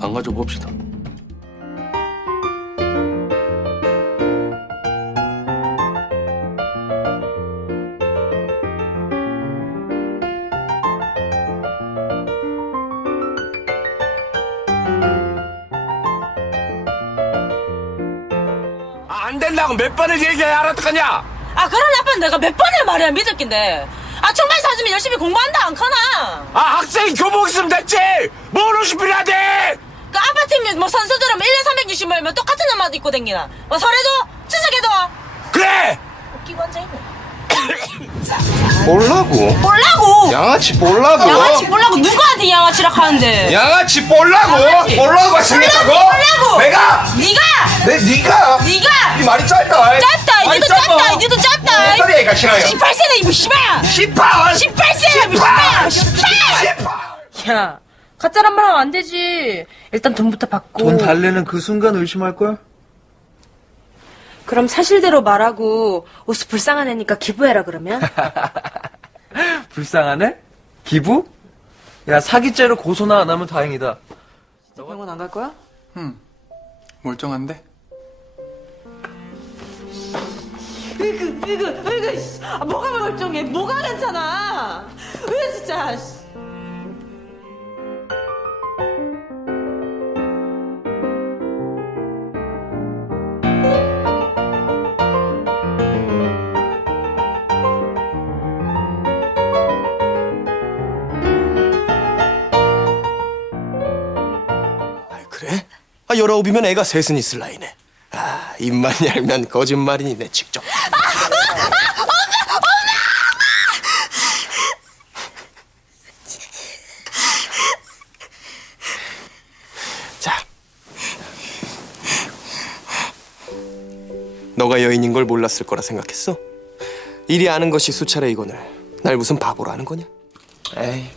안 가져봅시다. 아, 안 된다고 몇 번을 얘기해야 알아듣겠냐? 아 그런 아빠는 내가 몇 번을 말해야 믿었긴데 아 정말 사주면 열심히 공부한다 안 카나 아, 학생이 교복 있으면 됐지! 뭘 50일이야 돼! 그 아파트면 뭐 선수들은 1년 360일면 똑같은 옷만 입고 댕기나 뭐 설에도 추석에도 그래! 웃기고 앉아있네 볼라고? 몰라고 양아치 볼라고? 양아치 몰라고 누구한테 양아치라 하는데 양아치 볼라고? 양아치. 볼라고 생겼다고? 볼라고. 내가? 네가 내 니가? 네가 이 말이 짧다. 짧다 말이 니도 짧아. 짧다 니도 짧다 몇 살이야 이가 싫어요? 18세네 이거 씨발 18! 18세야 씨발 18 야, 가짜란 말 하면 안 되지. 일단 돈부터 받고. 돈 달래는 그 순간 의심할걸? 그럼 사실대로 말하고 옷이 불쌍한 애니까 기부해라 그러면? 불쌍하네? 기부? 야, 사기죄로 고소나 안 하면 다행이다. 병원 안 갈 거야? 멀쩡한데? 으그 으그 으그 씨. 아, 뭐가 멀쩡해 뭐가 괜찮아 왜 진짜 씨. 아, 열아홉이면 애가 셋은 있을 나이네. 아, 입만 열면 거짓말이니 내 직접. 자. 너가 여인인 걸 몰랐을 거라 생각했어? 이리 아는 것이 수차례 이거늘 날 무슨 바보로 하는 거냐? 에이.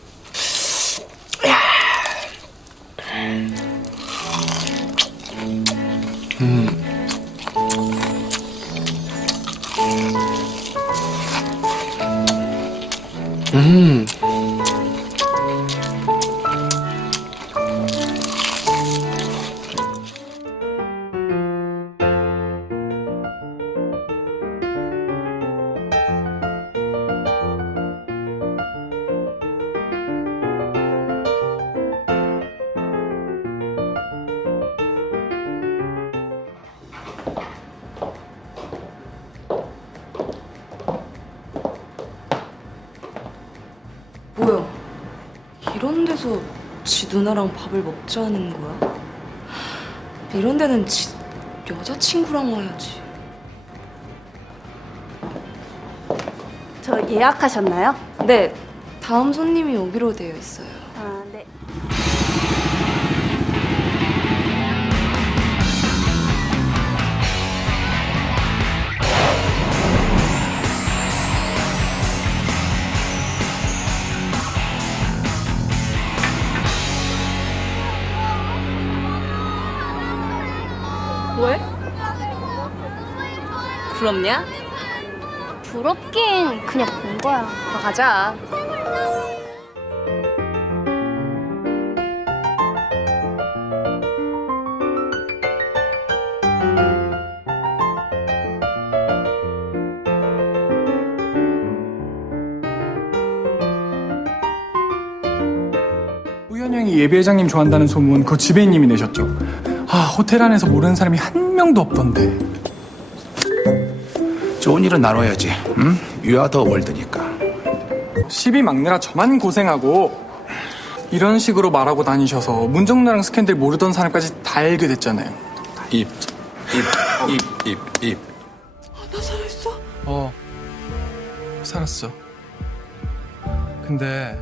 嗯。 뭐야? 이런 데서 지 누나랑 밥을 먹자는 거야? 이런 데는 지 여자친구랑 와야지. 저 예약하셨나요? 네, 다음 손님이 오기로 되어 있어요. 부럽냐? 부럽긴 그냥 본 거야. 더 가자. 우연형이 예비회장님 좋아한다는 소문 그 지배인님이 내셨죠. 아 호텔 안에서 모르는 사람이 한 명도 없던데. 좋은 일은 나눠야지. 응? 유아 더 월드니까. 시비 막느라 저만 고생하고 이런 식으로 말하고 다니셔서 문정나랑 스캔들 모르던 사람까지 다 알게 됐잖아요. 입, 입, 입, 입, 입. 어 살았어. 근데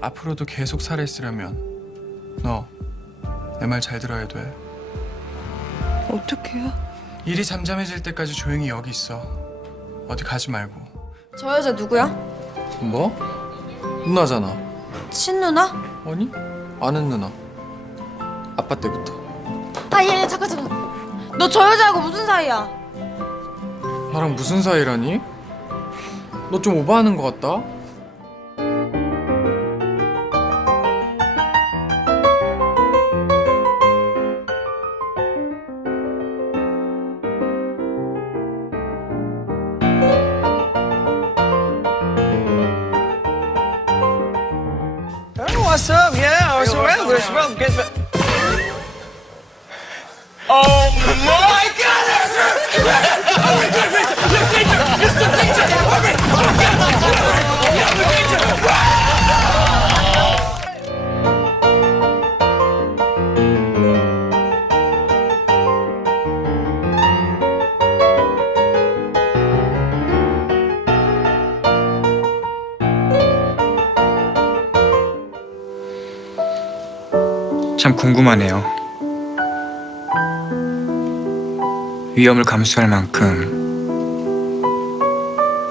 앞으로도 계속 살아있으려면 너 내 말 잘 들어야 돼. 어떡해요? 일이 잠잠해질 때까지 조용히 여기 있어. 어디 가지 말고. 저 여자 누구야? 뭐? 누나잖아. 친누나? 아니? 아는 누나. 아빠 때부터. 아, 얘, 얘, 잠깐, 잠깐. 너 저 여자하고 무슨 사이야? 나랑 무슨 사이라니? 너 좀 오버하는 것 같다? what's up? Yeah, what's around? What's up? Good. Oh my God! Oh my God! Mr. Mr. Mr. 궁금하네요. 위험을 감수할 만큼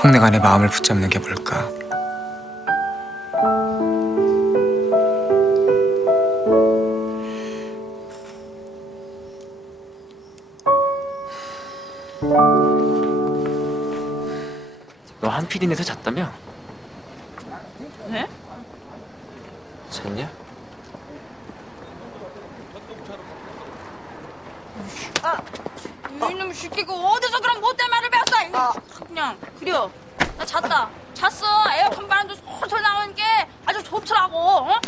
홍내간의 마음을 붙잡는 게 뭘까? 너 한필인에서 잤다며? 네? 잤냐? 이놈 시키고 어디서 그런 못된 말을 배웠어? 이 그냥 그려. 나 잤다. 잤어. 에어컨 바람도 솔솔 나오는 게 아주 좋더라고. 어?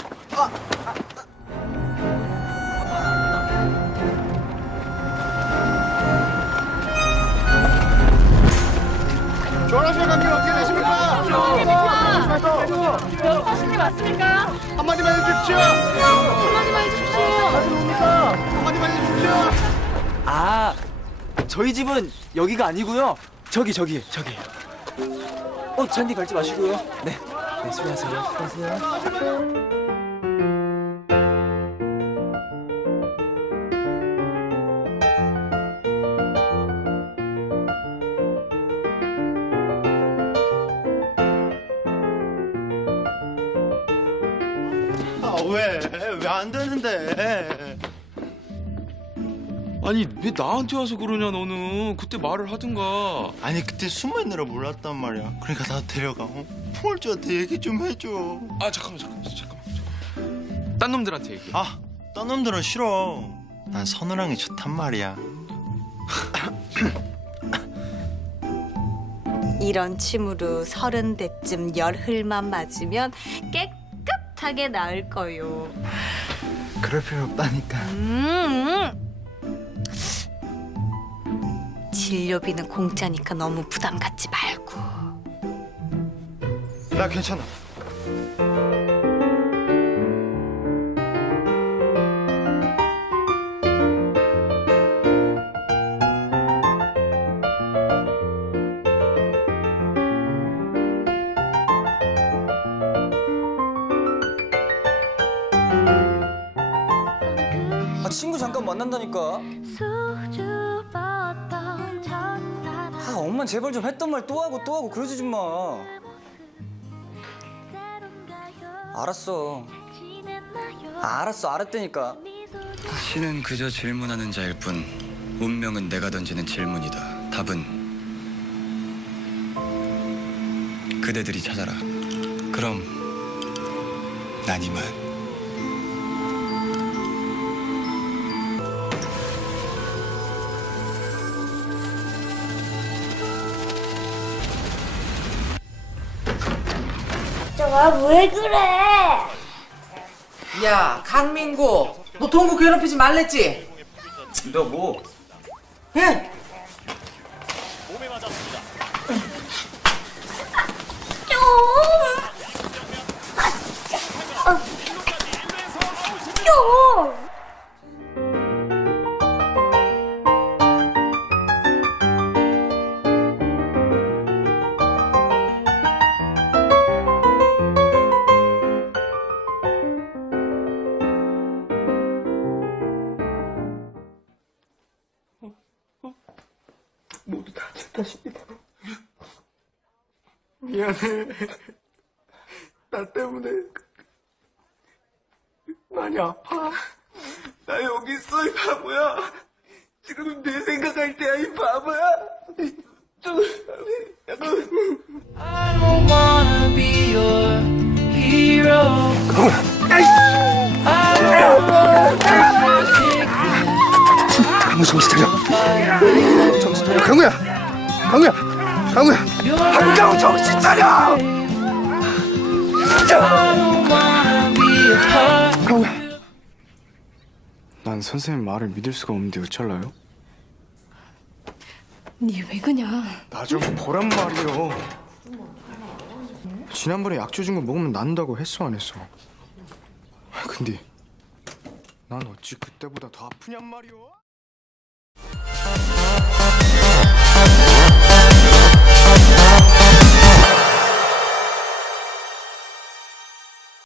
전화실 감기 어떻게 되십니까? 교수님 맞습니까? 한마디만 해주십시오. 한마디만 해주십시오. 한마디만 해주십시오. 아, 저희 집은 여기가 아니고요. 저기 저기 저기. 어, 잔디 밟지 마시고요. 네, 네, 수고하세요. 수고하세요. 아, 왜? 왜 안 되는데? 아니 왜 나한테 와서 그러냐 너는 그때 말을 하든가 아니 그때 숨어 있느라 몰랐단 말이야. 그러니까 나 데려가. 어? 폴주한테 얘기 좀 해줘. 아 잠깐만 잠깐만 잠깐만 잠깐만 딴 놈들한테 얘기해 아, 딴 놈들은 싫어. 난 서늘함이 좋단 말이야. 이런 침으로 서른 대쯤 열흘만 맞으면 깨끗하게 나을 거요. 그럴 필요 없다니까. 음. 진료비는 공짜니까 너무 부담 갖지 말고. 나 괜찮아. 아, 친구 잠깐 만난다니까. 엄마 제발 좀 했던 말 또 하고 또 하고 그러지 좀 마. 알았어. 아, 알았어, 알았다니까. 신은 그저 질문하는 자일 뿐 운명은 내가 던지는 질문이다. 답은 그대들이 찾아라. 그럼 난 이만. 왜 그래? 야, 강민구. 너 동구 괴롭히지 말랬지? 너 뭐? 응. 미안해. 나 때문에 많이 아파. 나 여기 있어, 이 바보야. 지금 내 생각할 때야, 이 바보야. 좀, 약간. 강우 강우야. 강우야. 강우야. 한강우 정신 차려. 진짜. 난 선생님 말을 믿을 수가 없는데 어쩔라요? 니 왜 그냐? 나 좀 보란 말이요. 지난번에 약초 준거 먹으면 난다고 했어 안 했어? 아, 근데 난 어찌 그때보다 더 아프냔 말이오?